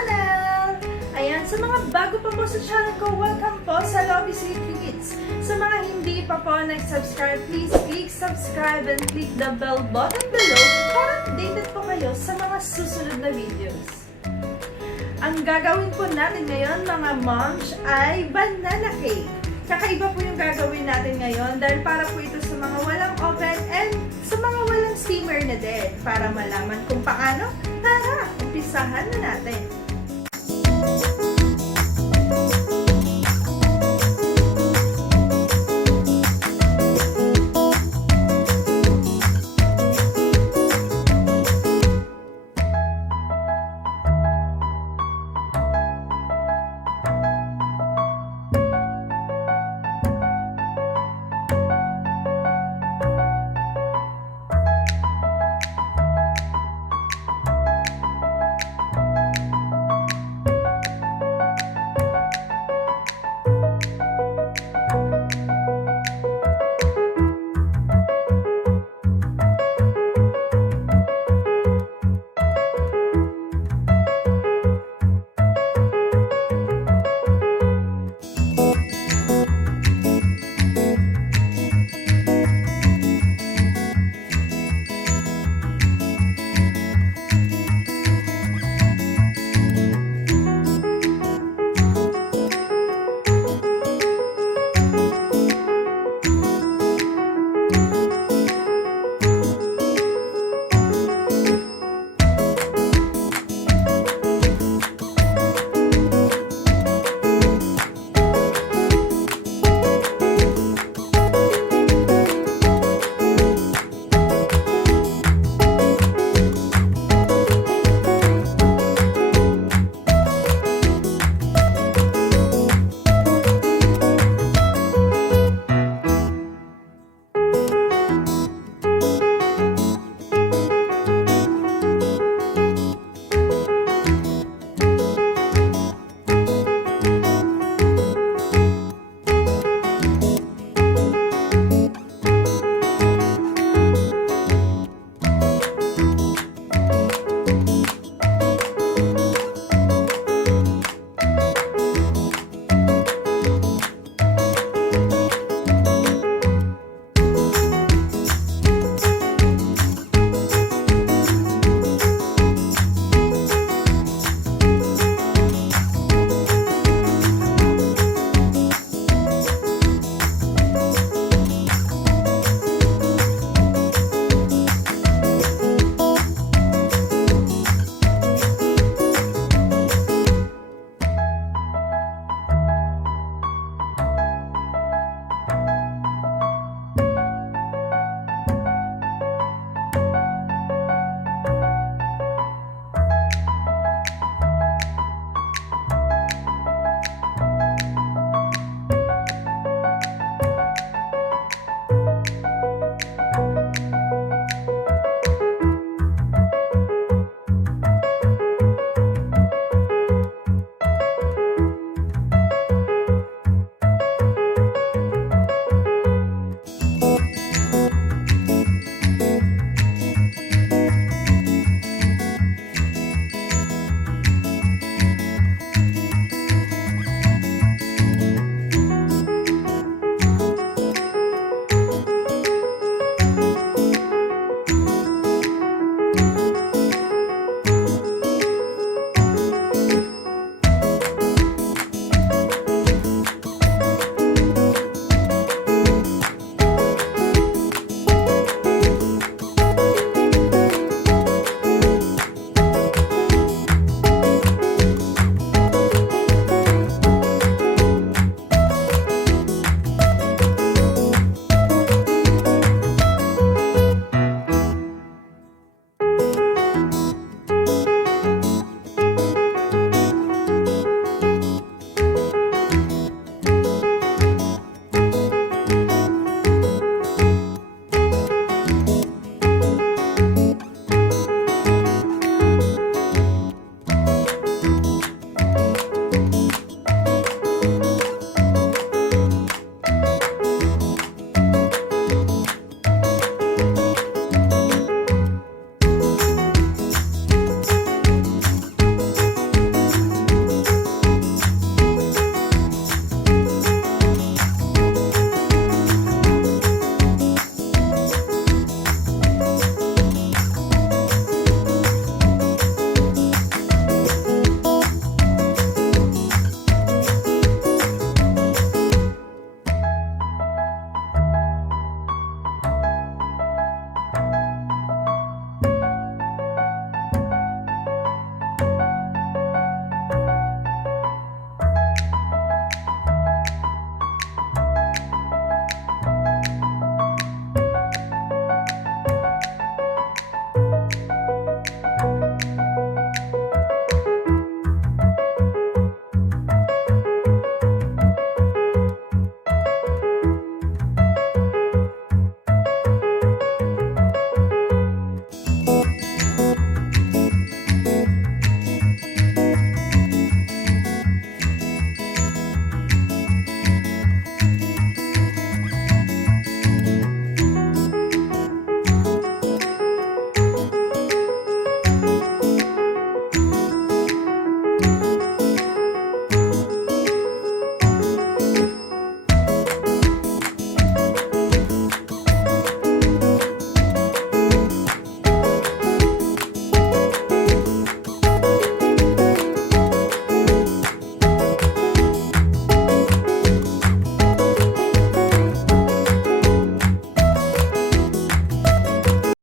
channel! Ayan, sa mga bago pa po sa channel ko, welcome po sa Lobby Sweet Treats. Sa mga hindi pa po nag-subscribe, please click subscribe and click the bell button below para updated po kayo sa mga susunod na videos. Ang gagawin po natin ngayon mga moms ay banana cake. Kakaiba po yung gagawin natin ngayon dahil para po ito sa mga walang oven and sa mga walang steamer na din. Para malaman kung paano, tara, umpisahan na natin.